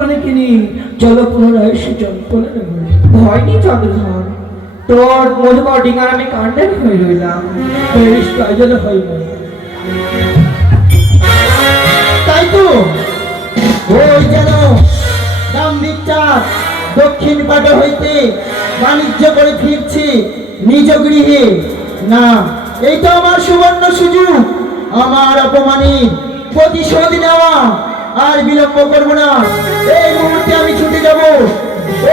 কিনি চলো পুনরায় সে জঙ্গলে ভয় নেই চন্দ্রধর, তোর মধুকর ডিঙার আমি কাণ্ডারি হয়ে রইলাম, বেশ প্রয়োজন হইল। তাই তো ওই যেন দাম্ভিক চাঁদ দক্ষিণ পাটে হইতে বাণিজ্য করে ফিরছি নিজ গৃহে। না, এই তো আমার সুবর্ণ সুযোগ, আমার অপমানের প্রতিশোধ নেওয়া। আর বিলম্ব করবো না, এই মুহূর্তে আমি ছুটে যাব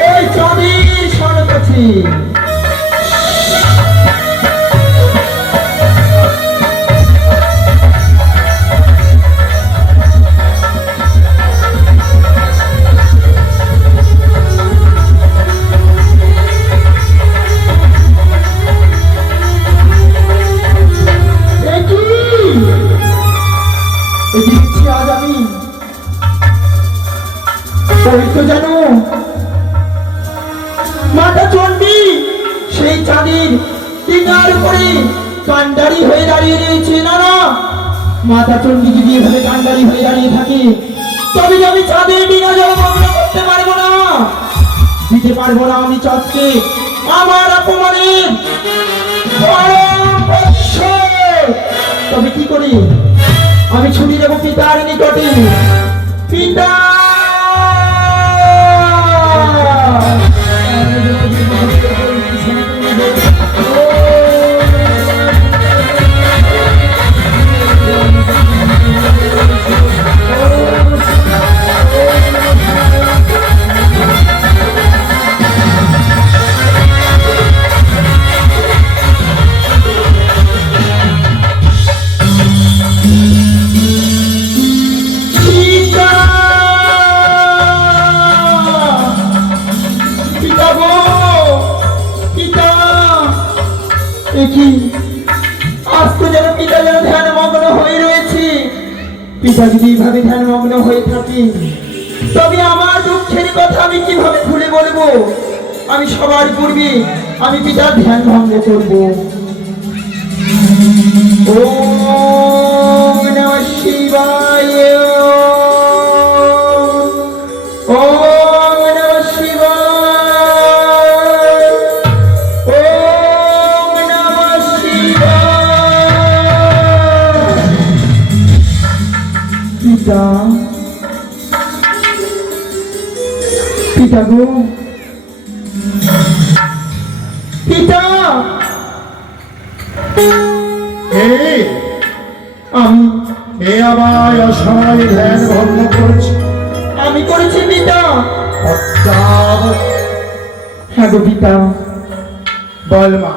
ওই চাঁদের সরকাছে। আজ আমি তো জানো মাতা চণ্ডী সেই চাঁদের টিঙার উপরে কান্ডারি হয়ে দাঁড়িয়ে রয়েছে। না না, মাতা চণ্ডী যদি এভাবে কান্ডারি হয়ে দাঁড়িয়ে থাকে তবে আমি চাঁদের টিঙা জলমগ্ন করতে পারবো না, দিতে পারবো না আমি চাঁদকে আমার অপমানের তবে কি করি, আমি ছুটি যাব পিতার নিকটে। পিতা পিতা যদি এইভাবে ধ্যানমগ্ন হয়ে থাকি তবে আমার দুঃখের কথা আমি কিভাবে খুলে বলবো। আমি সবার পূর্বে আমি পিতার ধ্যান ভঙ্গ করবো। ওম নমঃ শিবায়, ওম নমঃ শিবায়, ওম নমঃ শিবায়। পিতা, পিতা গো, পিতা, আমি আমায় অসময় ধ্যান ভঙ্গ করেছি। আমি করেছি পিতা। হ্যাঁ গো পিতা। বল মা,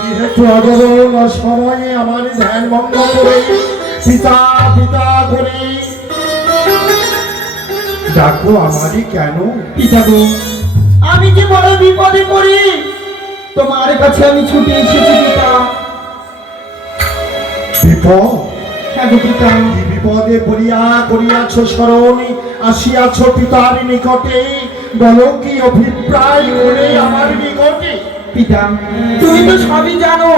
যেহেতু অগরণ অসময়ে আমার ধ্যান ভঙ্গ করে পিতা পিতা করে ডাকো আমারই কেন? পিতা গো, আমি যে বড় বিপদে পড়ি, তোমার কাছে আমি ছুটে এসেছি পিতা। বিপদ? হ্যাঁ গো পিতা। কি বিপদে পড়িয়া করিয়াছ স্মরণ, আসিয়াছ পিতার নিকটে? বলো কি অভিপ্রায় করে আমার নিকটে? পিতা, তুমি তো সবই জানো।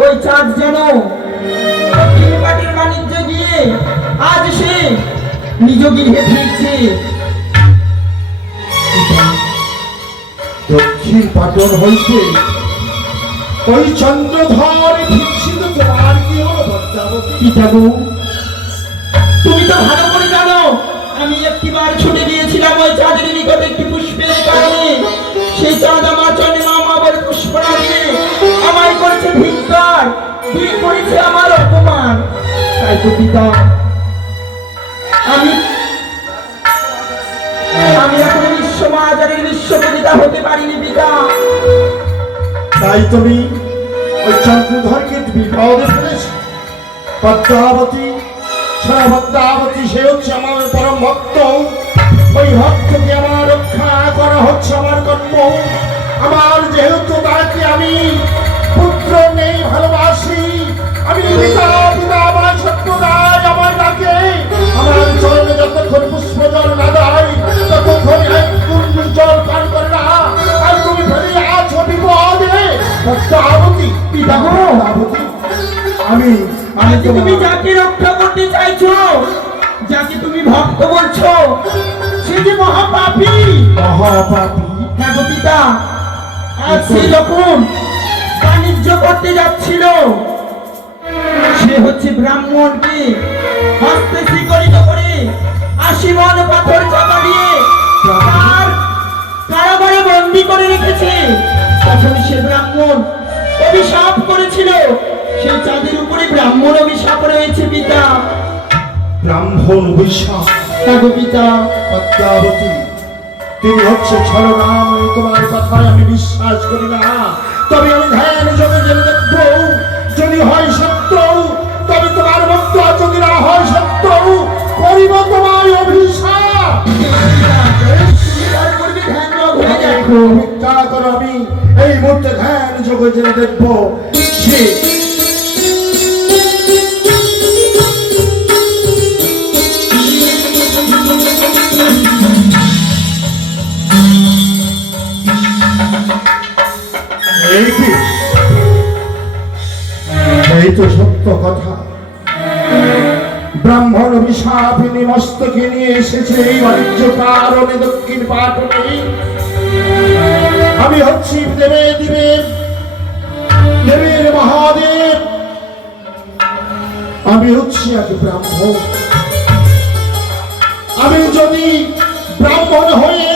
ওই চাঁদ জানো দক্ষিণ পাটের বাণিজ্য গিয়ে আজ সে নিজ গৃহে ফিরছে। দক্ষিণ পাটন হইতে ওই চন্দ্রধর ভিক্ষিত তোমার কি হলো বজ্রাবতী? পিতা গো, তুমি তো ভালো করে জানো আমি একটিবার ছুটে গিয়েছিলাম ওই চাঁদের নিকটে একটি পুষ্পের কারণে। সেই চাঁদ আমার চরণে মামা বলে পুষ্পনা দিয়ে আমায় করেছে ধিক্কার, দিয়ে করেছে আমার অপমান। তাই তো পিতা, আমি এখনো বিশ্বমাচারের বিশ্বপতিতা হতে পারিনি পিতা। তাই তুমি ওই চন্দ্রধরকে বিপদে ফেলেছ? পদ্মাবতী, পদ্মাবতী সে হচ্ছে আমার পরম ভক্ত। ওই ভক্তকে আমার রক্ষা করা হচ্ছে আমার কর্ম। আমার যেহেতু তাকে আমি পুত্র নেই ভালোবাসি, আমি পিতা পিতা আমার সত্যদায় আমার ডাকে আমার চরণে যতক্ষণ পুষ্প জল না দেয় ততক্ষণ এক কুঞ্জ জল পান করে না। আর তুমি ফেলে আছো বিপদে। পদ্মাবতী, পিতা গো, পদ্মাবতী, আমি তুমি যাকে রক্ষা করতে চাইছো, যাকে তুমি ভক্ত বলছো, মহাপাপী। হ্যাঁ গো পিতা, আজ সে যখন বাণিজ্য করতে যাচ্ছিল, সে হচ্ছে ব্রাহ্মণকে হস্তে শিকড়িত করে 80 মণ পাথর চাপা দিয়ে তার কারাগারে বন্দী করে রেখেছে। তখন সে ব্রাহ্মণ অভিশাপ করেছিল, সেই চাঁদের উপরে ব্রাহ্মণ অভিশাপ রয়েছে পিতা। ব্রাহ্মণ অভিশাপ? হ্যাঁ গো পিতা। পদ্মাবতী, তিনি হচ্ছে ছলনাম। তোমার কথায় আমি বিশ্বাস করি না, তবে আমি ধ্যান যোগে জেনে দেখব। যদি হয় সত্য, তবে তোমার ভক্ত, যদি না হয় সত্য, করিব তোমার অভিশাপ। ভিক্ষা করো, আমি এই মুহূর্তে ধ্যান যোগে জেনে দেখব সে এই তো সত্য কথা। ব্রাহ্মণ অভিশাপিনী মস্তকে নিয়ে এসেছে এই বাণিজ্য কারণে দক্ষিণ পাটনে। আমি হচ্ছি দেবের মহাদেব, আমি হচ্ছি এক ব্রাহ্মণ। আমি যদি ব্রাহ্মণ হয়ে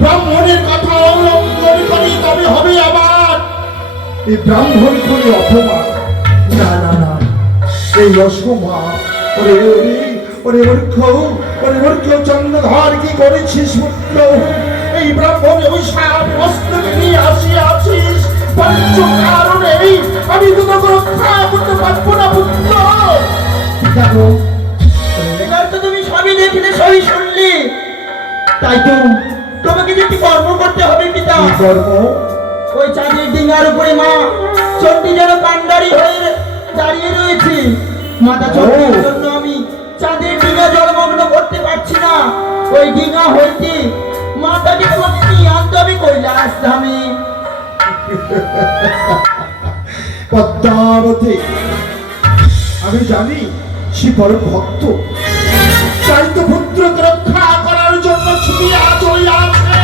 ব্রাহ্মণের কথা অবলম্বন করি, তবে হবে আবার এই ব্রাহ্মণ করে অপমান। না না না, এই অসম্মান। ওরে ওরে ওরে মূর্খ চন্দ্রধর, কি করেছিস মূর্খ? এই ব্রাহ্মণ অভিশাপ মস্তকে নিয়ে আসিয়াছিস, বাণিজ্য কারণে আমি তোমাকে রক্ষা করতে পারবো না পুত্র। দেখো, এবার তো তুমি সবই দেখলে, সবই শুনলি, তাই তো তোমাকে যে একটি কর্ম করতে হবে পিতা। কি কর্ম? ওই চাঁদের ডিঙার উপরে মা চণ্ডী যেন কান্ডারি হয়ে দাঁড়িয়ে রয়েছে। মাতা চণ্ডীর জন্য আমি চাঁদের ডিঙা জলমগ্ন করতে পারছি না। ওই ডিঙা হইতে মাতাকে তোমাকে নিয়ে আনতে হবে কৈলাস ধামে। পদ্মাবতী, আমি জানি সে বড় ভক্ত, তাই তো পুত্রকে রক্ষা করার জন্য ছুটিয়া চলিয়াছে।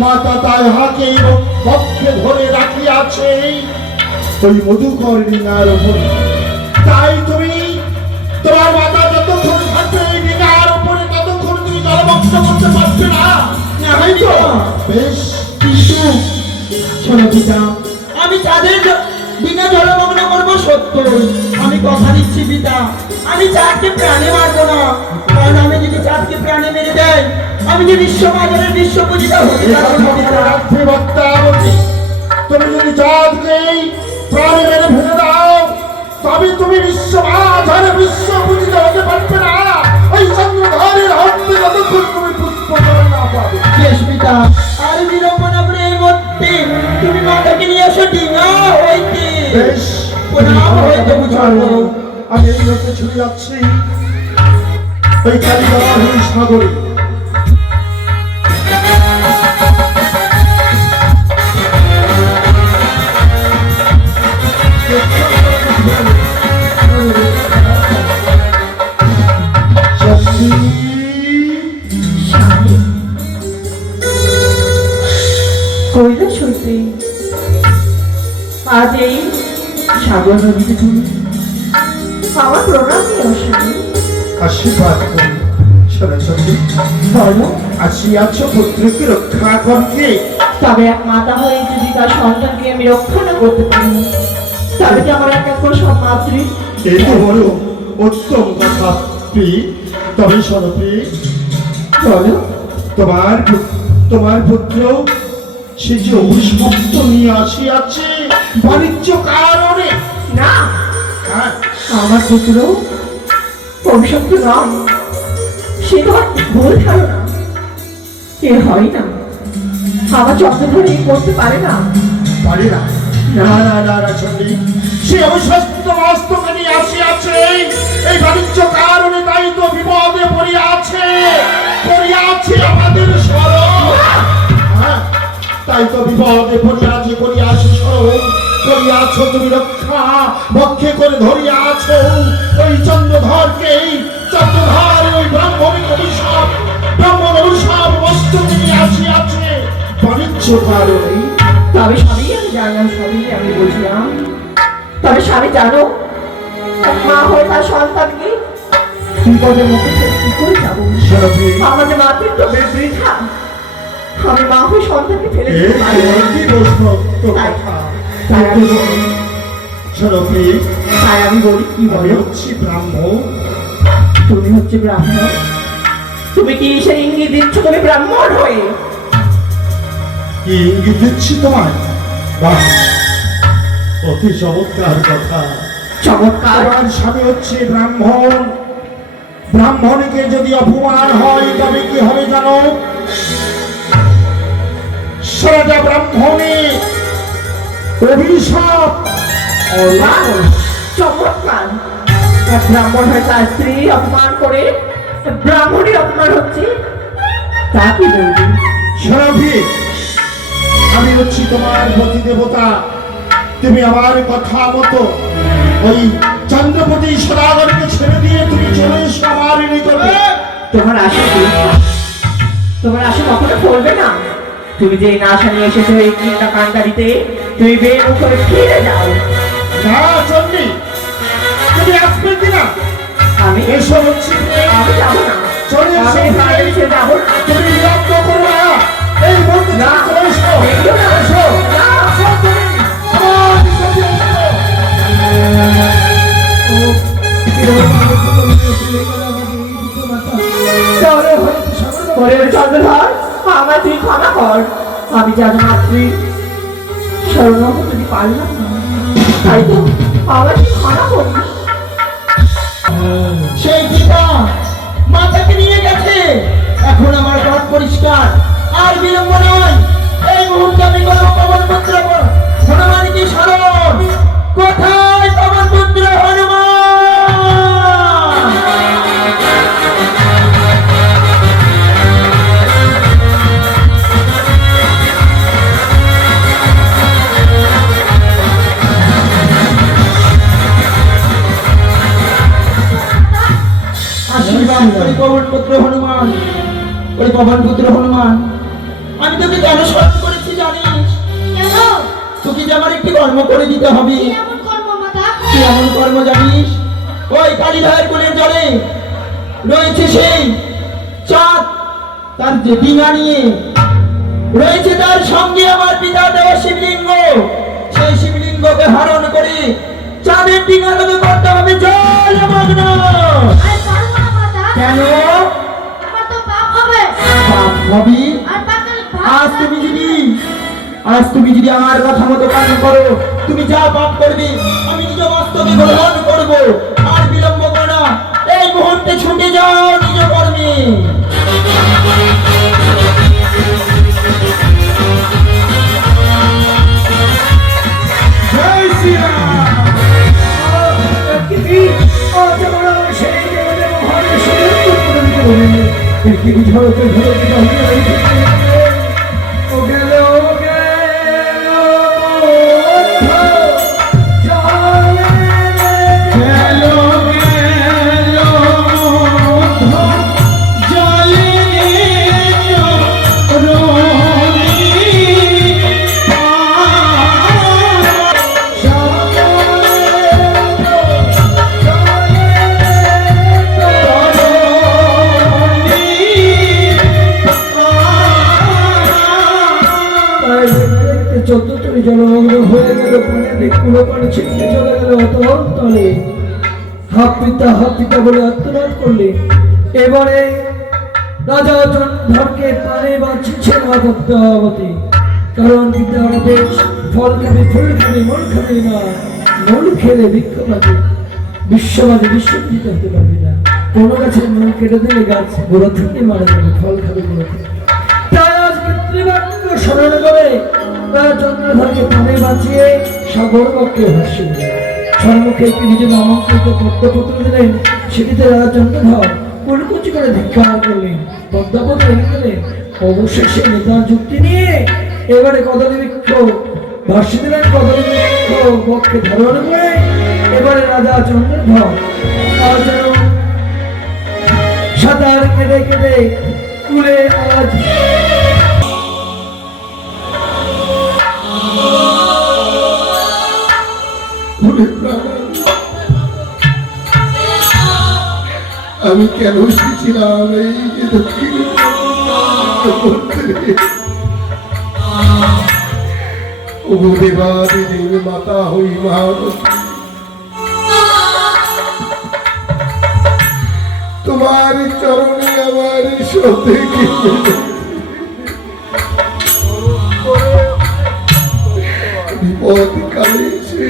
মাতা তাই হাকে পক্ষে ধরে রাখিয়াছে ওই মধুকর ডিঙার উপরে। তাই তুমি তোমার মাতা যতক্ষণ থাকবে এই ডিঙার উপরে, ততক্ষণ তুমি জলমগ্ন করতে পারবে না। তাই তো বেশ। কিন্তু শোনো পিতা, আমি চাঁদের ডিঙা জলমগ্ন করবো সত্য, আমি কথা দিচ্ছি পিতা, আমি চাঁদকে প্রাণে মারবো না। কারণ আমি যদি চাঁদকে প্রাণে মেরে দেয়, আমি যে বিশ্ববাজারের বিশ্ব পূজিতা হতে পারবো না পিতা। তুমি যদি চাঁদকে প্রাণে মেরে ফেলে দাও, তবে তুমি বিশ্ববাজারে বিশ্ব পূজিত হতে পারবে না। ওই চন্দ্রধরের হস্তে যতক্ষণ তুমি পুষ্প না পাবে। বেশ পিতা, আর বিলম্ব না করে এই মুহূর্তে তুমি মাতাকে নিয়ে এসো ডিঙা হইতে। বেশ, প্রণাম হইতে বুঝাবো। আমি এই লোকে ছুটে যাচ্ছি ওই কালীগড়ার সাগরে। কৈলাস হইতে আজ এই সাগর নদীতে তুমি আমার প্রণাম নিয়ে আসেনি। আশীর্বাদ করি সরস্বতী। বলো, আসিয়াছ পুত্রকে রক্ষা করতে। তবে এক মাতা হয়ে যদি তার সন্তানকে আমি রক্ষা না করতে পারি, তবে কি আমার একমাত্র মাতৃ? এই তো বড় উত্তম কথা প্রি। তবে সরপ্রি, বলো, তোমার পুত্র সে যে অভিশপ্ত নিয়ে আসিয়াছে বাণিজ্য কারণে। না, হ্যাঁ, আমার পুত্র অভিশপ্ত নয়, সে তোমার ভুল ধারণা। এ হয় না, আমার চন্দ্রধরে করতে পারে না। পারি না। না না না না চন্ডী, সে অভিশপ্ত মস্তকে নিয়ে আসিয়াছে এই বাণিজ্য কারণে। তাই তো বিপদে পড়িয়াছে আমাদের স্মরণ। হ্যাঁ, তাই তো বিপদে পড়িয়াছে স্মরণ করিয়াছ তুমি রক্ষা, পক্ষে করে ধরিয়াছ ওই চন্দ্রধরকে। চন্দ্রধর ওই ব্রাহ্মণিক অভিশাপ, ব্রাহ্মণ কিচ্ছু পারোই। তবে সবই আমি জানলাম, সবই আমি বুঝলাম। তবে স্বামী জানো, এক মা হয়ে তার সন্তানকে বিপদের মুখে ফেলে কি করে যাবো? সুরভি, আমাদের মাতৃত্ব বৃথা। আমি মা হয়ে সন্তানকে ফেলে দিতে পারি না। কি বৈষ্ণব কথা। তাই আমি বলি, সুরভি, তাই আমি বলি, কি আমি বলো? হচ্ছি ব্রাহ্মণ। তুমি হচ্ছে ব্রাহ্মণ? তুমি কি সেই ইঙ্গিত দিচ্ছ তুমি ব্রাহ্মণ হয়ে? কি ইঙ্গিত দিচ্ছি তোমায়? বাহ, অতি চমৎকার কথা। চমৎকার। আমার স্বামী হচ্ছে ব্রাহ্মণ। ব্রাহ্মণকে যদি অপমান হয় তবে কি হবে জানো? সারাটা ব্রাহ্মণে অভিশাপ। বাহ, চমৎকার। এক ব্রাহ্মণ হয়ে তার স্ত্রী অপমান করে ব্রাহ্মণই অপমান হচ্ছে, তা কি বলবি? সুরভি, আমি হচ্ছি তোমার পতি দেবতা। তুমি আমার কথা মতো ওই চন্দ্রপতি সদাগরকে ছেড়ে দিয়ে তুমি চলে এসো আমার নিকটে। তোমার আশা কি? তোমার আশা কখনো ফলবে না। তুমি যে না আশা নিয়ে এসেছো এই কিন্না কান্ডারিতে, তুমি বের করে ফিরে যাও। না চন্ডী, তুমি আসবে কিনা? আমি এসো হচ্ছে, আমি যাবো না। চলে এসো। আমি কান্ডারি ছেড়ে যাবো না। তুমি বিলম্ব করো না। এই মুহূর্তে না। তুমি চলে এসো। এগিয়েও না। এসো। না। আসো তুমি। আমার নিকটে এসো। চন্দ্রধর, আমার তুই ক্ষমা কর। আমি যা মাতৃ শরণ যদি পারলাম না, তাই তো আমার তুই ক্ষমা করিস। সেই পিতা মাতাকে নিয়ে গেছে। এখন আমার পথ পরিষ্কার, আর বিলম্ব নয়। এই মুহূর্তে আমি করবো পবন পুত্র হনুমানকে স্মরণ। কোথায় পবন পুত্র হনুমান? আশীর্বাদ করি পবন পুত্র হনুমান। ওই পবন পুত্র হনুমান, আমি তোকে কেন স্মরণ করেছি জানিস? কেন? তোকে যে আমার একটি কর্ম করে দিতে হবে। কি এমন কর্ম মাতা? কি এমন কর্ম জানিস? ওই কালীধার কোলের জলে রয়েছে সেই চাঁদ, তার যে ডিঙা নিয়ে রয়েছে, তার সঙ্গে আমার পিতা দেওয়া শিবলিঙ্গ। সেই শিবলিঙ্গকে হরণ করে চাঁদের ডিঙা তোকে করতে হবে জলমগ্ন। আর পারবো না মাতা। কেন আমার তো পাপ হবে। পাপ হবি? আর পাপের আজ তুমি যদি আমার কথা মতো কাজ করো, তুমি যা পাপ করবে আমি নিজ মস্তকে গ্রহণ করব। আর বিলম্ব করো না, এই মুহূর্তে ছুটে যাও নিজ কর্মে। জয় শ্রীরাম। চতুর্থী জলমগ্ন হয়ে গেল, পানিতে কুলো পানি ছিটকে চলে গেল অতলে। হাত পিতা বলে আত্মনাদ করলে। এবারে রাজা ধরকে পানি বাঁচিয়েছে না পদ্মাবতী। কারণ পিতার আদেশ, ফল খাবে ফুল খাবে মন খাবে না, মন খেলে বৃক্ষ পাবে, বিশ্ববাদে বিশ্ববিদিত হতে পারবে না। কোনো গাছের মন কেটে দিলে গাছ গোড়া থেকে মারা যাবে, ফল খাবে গোড়া থেকে। তাই আজ পিতৃবাক্য স্মরণ করে তারা চন্দ্রধরকে প্রাণে বাঁচিয়ে সাগর পক্ষে ভাসিয়ে দিলেন। সম্মুখে একটি নিজের নামাঙ্কিত পদ্মপত্র দিলেন। সেটিতে রাজা চন্দ্রধর কুলকুচি করে ধিক্কার করলেন, পদ্মপত্র লিখলেন। অবশেষে নেতার যুক্তি নিয়ে এবারে কদলী বৃক্ষ ভাসিয়ে দিলেন। কদলী বৃক্ষ পক্ষে ধারণ করে এবারে রাজা চন্দ্রধর আর যেন সাঁতার কেটে কেটে কুলে আজ আমি কেন এসেছিলাম এই যে দক্ষিণ দেবাদিনী মাতা হই মহাবতী, তোমার চরণে আমার সাথে বিপদ কালে এসে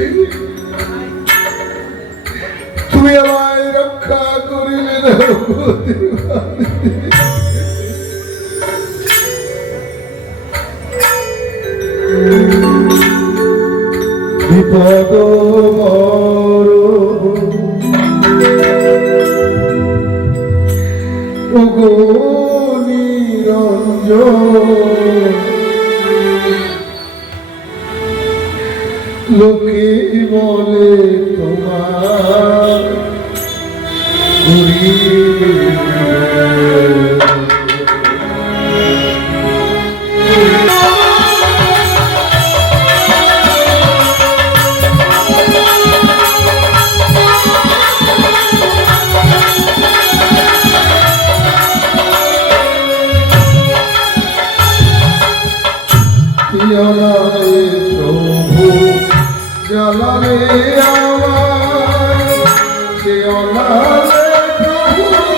তুমি আমায় রক্ষা করিলে বিপদ বড় ওগো নিরঞ্জন, লোকে বলে তোমার প্রভু জ্বালালে আমার সে অনালে প্রভু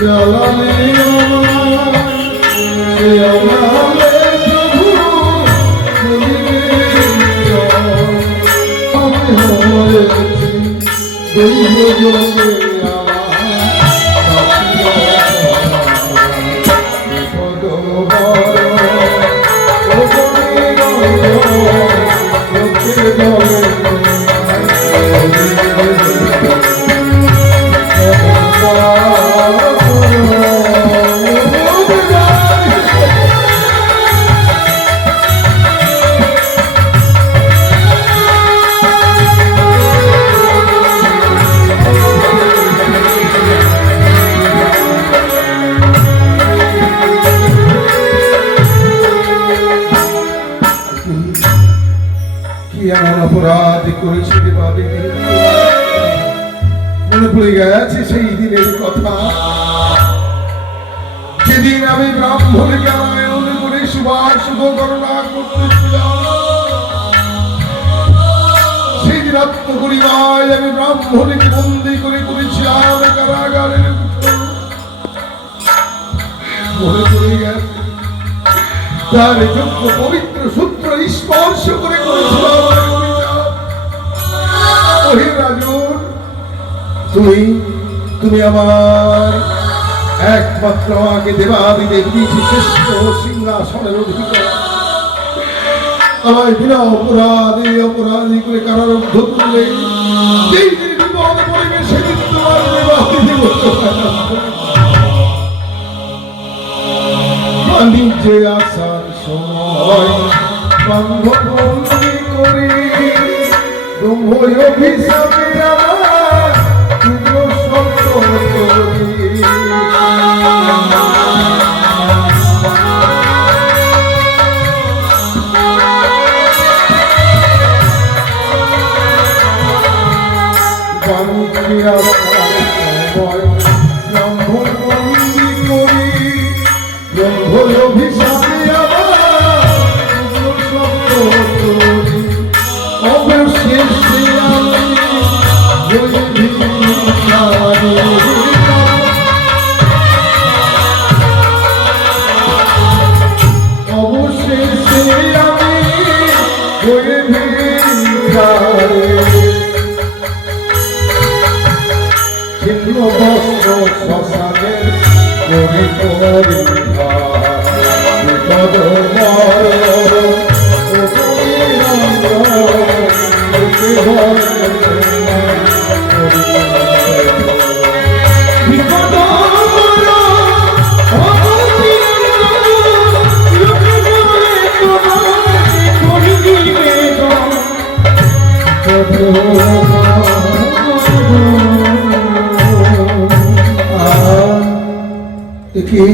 জ্বালালে অপরাধ করেছি মনে পড়ে গেছে সেই দিনের কথা, যেদিন আমি ব্রাহ্মণকে আনয়ন করে শুভ গণনা করতেছিলাম। সেই দিন আত্মগরিমায় আমি ব্রাহ্মণকে বন্দী করে করেছিলাম কারাগারের ভিতর। মনে পড়ে গেছে তার যোগ্য পবিত্র সূত্র স্পর্শ করে করেছিলাম। রাজন, তুমি আমার একমাত্র আগে দেবাদিদেব দিয়েছি শ্রেষ্ঠ সিংহাসনের অধিকার। আমায় বিনা অপরাধী করে কারারুদ্ধ করলে যেই দিন বিপদ পড়বে সেদিন তোমার দেবাদিদেব বাণিজ্যে আসার সময় বন্ধবন্দি করি ব্রহ্মই অভিশাপে আমার তুলো সত্য করি। বাণিজ্যে আসার সময় ব্রহ্মবন্দি করি ব্রহ্মই অভিশাপে আমার তুলো সত্য করি। অবশেষে আমি ছিন্ন বস্ত্র শ্মশানে করি করি Oh থেকে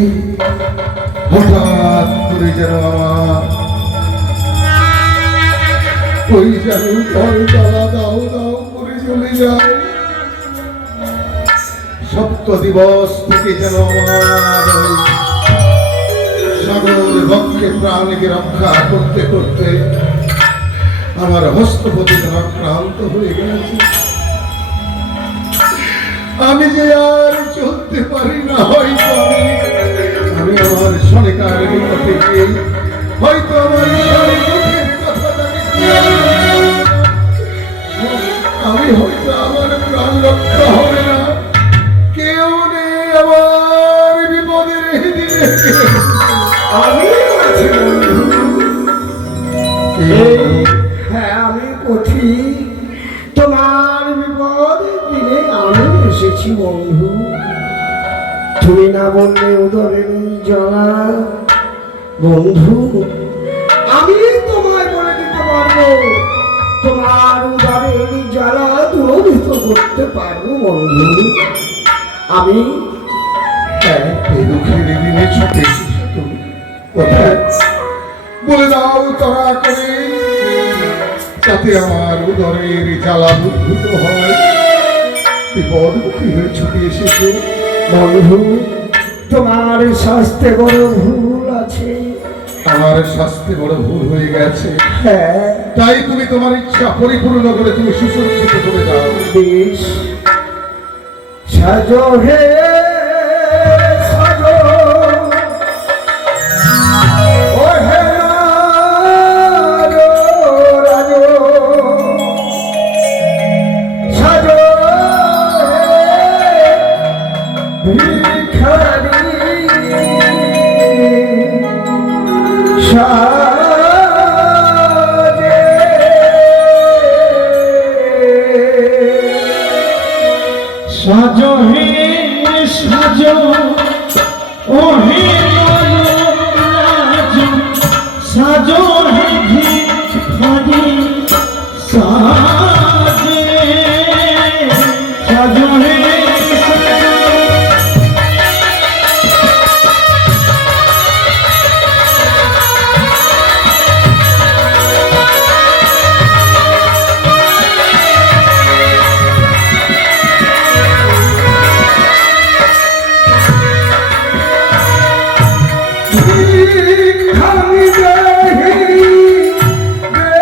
হঠাৎ করে যেন আমার ওই যেন ঘর জ্বালা দাও দাও করে চলে যায়। সপ্ত দিবস থেকে যেন আমার ওই সাগর ভক্তে প্রাণীকে রক্ষা করতে করতে আমার হস্তপতি আক্রান্ত হয়ে গেছে। আমি যে আর চলতে পারি না, হয়তো আমি আমার সনেকার নিকটে গিয়ে হয়তো আমার ঈশ্বরের মুখের কথাটাকে আমি হয়তো আমার প্রাণ রক্ষা হবে না, কেউ নেই আমার বিপদের দিনে আমি আছি বন্ধু। হ্যাঁ, আমি পথিক, তোমার বিপদের দিনে আমি এসেছি বন্ধু। তুমি না বললে উদরের জ্বালা বন্ধু, আমি তোমায় বলে দিতে পারবো, তোমার উদরের জ্বালা দূরীভূত করতে পারবো বন্ধু। আমি এই দুঃখের দিনে ছুটে এসেছো তুমি কোথায়? বলে দাও তারা করে, যাতে আমার উদরের জ্বালা উদ্ভূত হয়। বিপদমুখী হয়ে ছুটে এসেছে বন্ধু, তোমার স্বাস্থ্যে বড় ভুল আছে। আমার স্বাস্থ্যে বড় ভুল হয়ে গেছে, হ্যাঁ তাই তুমি তোমার ইচ্ছা পরিপূর্ণ করে তুমি সুসজ্জিত করে দাও। বেশ, সাজো হে সাজো, ও হে রাজো রাজো, সাজো হে ভিখারি সাজো হে সাজো, ও হে রাজো, সাজো হে ভিখারি সাজে, সাজো হে আমি দেহি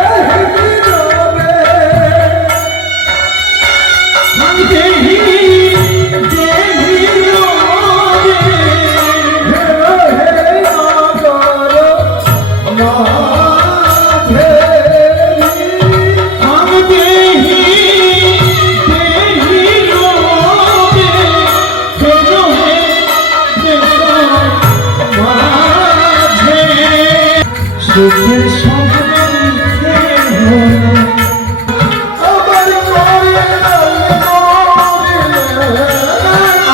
দেহি রবে, আমি দেহি দেহি রবে, হে নগর মাঝে, আমি দেহি দেহি রবে, দেজো হে দেজো মাঝে, সুখের স্বপ্ন মিথ্যে হলো, আমার করে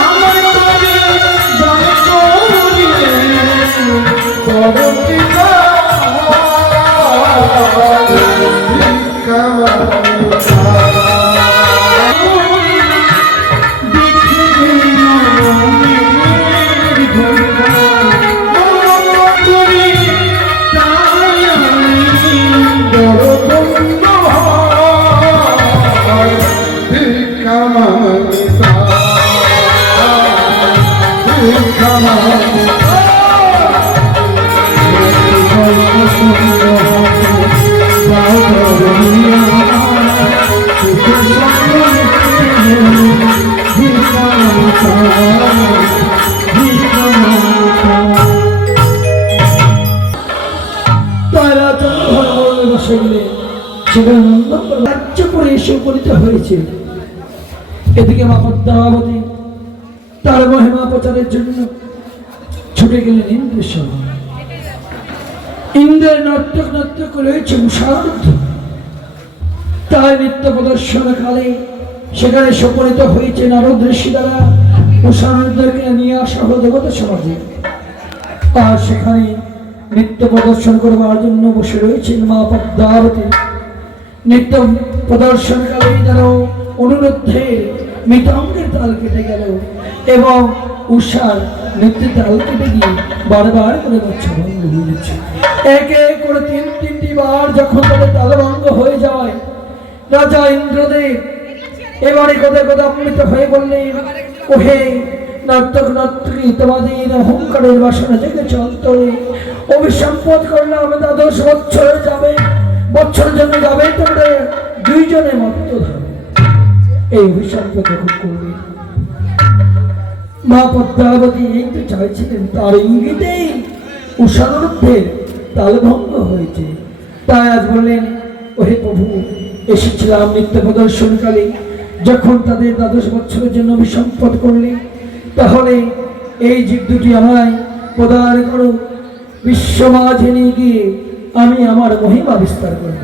আমার তরে দলে করিলে, পরমিতা তারা চন্দ্রভানুর বসে গেলে সেখানে নন্দন রাজ্য করে এসে উপনীত হয়েছে। এদিকে মা পদ্মাবতী তার মহিমা প্রচারের জন্য ছুটে গেলেন ইন্দ্রের সভা। ইন্দ্রের নৃত্য করে হয়েছে উষারুদ্ধ, তার নৃত্য প্রদর্শন কালে সেখানে উপনীত হয়েছে নারদ ঋষি দ্বারা উষারুদ্ধকে নিয়ে আসা হলো দেবতা সমাজে। আর সেখানে নৃত্য প্রদর্শন করবার জন্য বসে রয়েছেন মা পদ্মাবতী। নৃত্য প্রদর্শনকালে যেন অনুরোধের মৃতাঙ্গের তাল কেটে গেল এবং উষার নৃত্যের তাল কেটে গিয়ে বারবার করে বাচ্চাভঙ্গ হয়েছে। একে করে তিনটি বার যখন তাদের তালভঙ্গ হয়ে যায়, রাজা ইন্দ্রদেব এবারে কোথায় অমৃত হয়ে বললেন, ওহে নর্তক নর্তকী, তোমাদের অহংকারের বাসনা জেগেছে অন্তরে, অভিসম্পদ করলাম 10 বছর যাবে, বছরের জন্য যাবে তোমরা দুইজনে মত্ত ধরো। এই অভিসম্পদ যখন করবে, মা পদ্মাবতী এই তো চাইছিলেন, তার ইঙ্গিতেই উষানুরুদ্ধের তালভঙ্গ হয়েছে। তাই আজ বললেন, ওহে প্রভু, এসেছিলাম নিত্য প্রদর্শনকালে, যখন তাদের 12 বছরের জন্য অভিসম্পদ করলেন, তাহলে এই জীব দুটি আমায় প্রদান করো, বিশ্ব মাঝে নিয়ে গিয়ে আমি আমার মহিমা বিস্তার করব।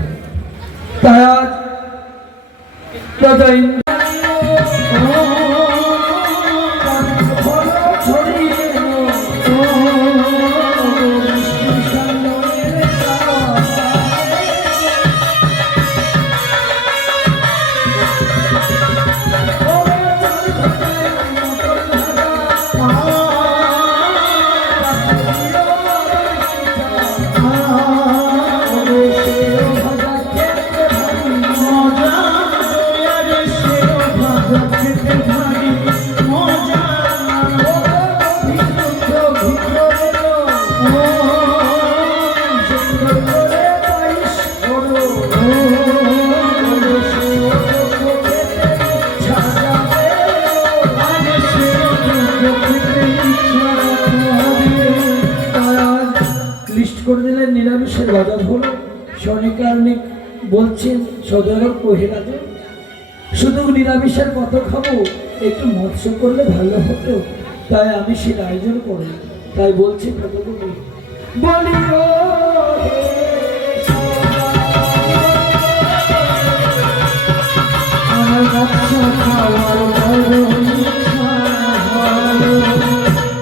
তাই আজ রাজা করে দিলেন নিরামিষের বাজার হলো। শনিকার্ণিক বলছেন সদাগর কহিরাজে, শুধু নিরামিষের কত খাবো, একটু মৎস্য করলে ভালো হতো, তাই আমি সে আয়োজন করি। তাই বলছি প্রভুকে বলি, আমার মৎস্য খাওয়ার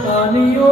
পানীয়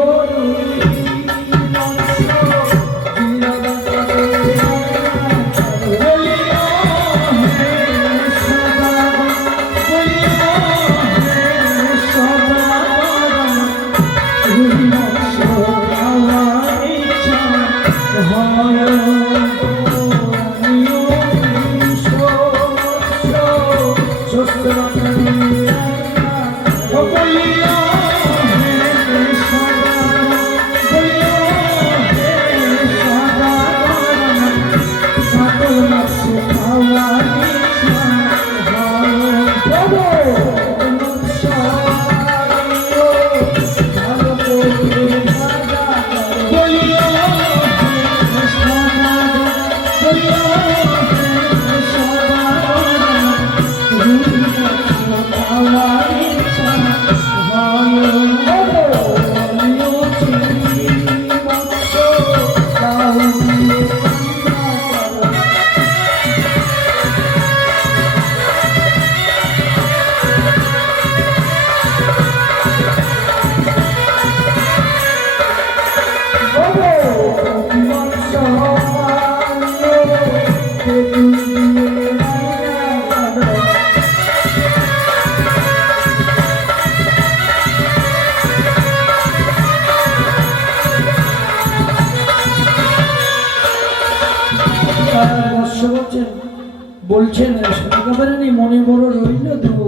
বলছেন, সকালবেলানি মনে বড় রইল দুঃখ,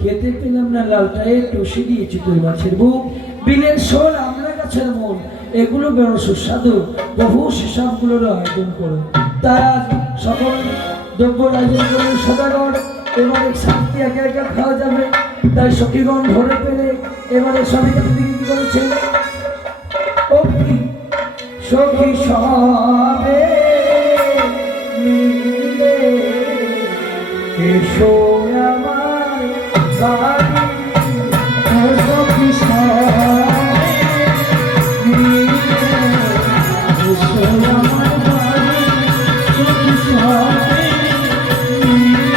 খেতে পেলাম না লালটায় টুসি দিয়েছি তোর মাছের বুক, বিলের শোল আমরা গাছের মন, এগুলো বড় সুস্বাদু, বহু হিসাবগুলোর আয়োজন করো। তাই আজ সকল দ্রব্য আয়োজন করে সদাগর, এবারে শান্তি একা একা খাওয়া যাবে। তাই সখীগণ ধরে পেলে এবারে সবাই দিকে কি করেছে, ও সখী সবে মিলে এসো আমার বাড়ি, সখী সবে মিলে এসো আমার বাড়ি, সখী সবে মিলে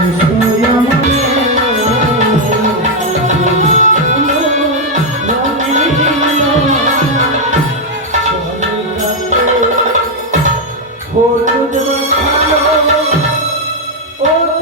এসো আমার Oh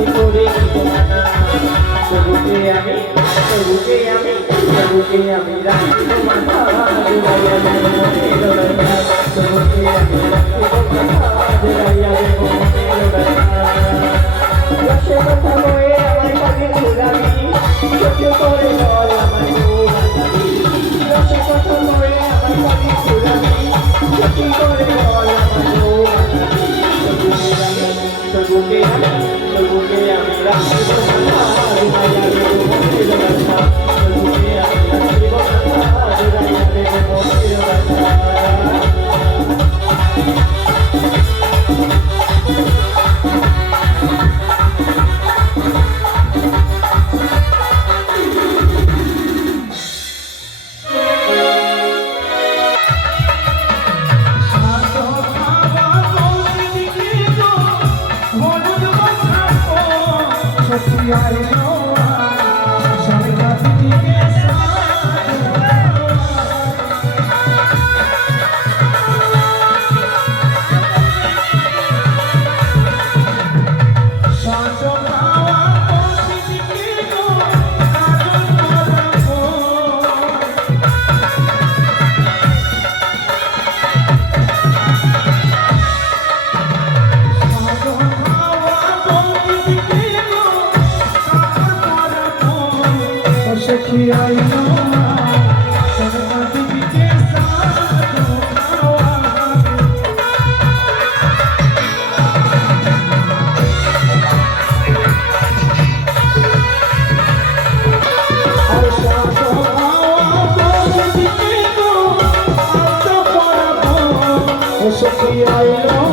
আমি করে নিব মানা তবুকে আমি তবুকে আমি তবুকে আমি রাখিব মাথা জুড়াইয়া দেব মনের ব্যথা তবুকে আমি রাখিব মাথা জুড়াইয়া দেব মনের ব্যথা রসে কথা বয়ে আমার কাছে ঘুরাবি ছোট করে বল আমার ঘুরাবি রসে কথা বয়ে আমার কাছে ঘুরাবি ছোট করে বল আমার ঘুরাবি তবুকে আমি রাখিব মাথা জুড়াইয়া দেব মনের ব্যথা তবুকে আমি রাখিব মাথা জুড়াইয়া দেব মনের ব্যথা Sophia,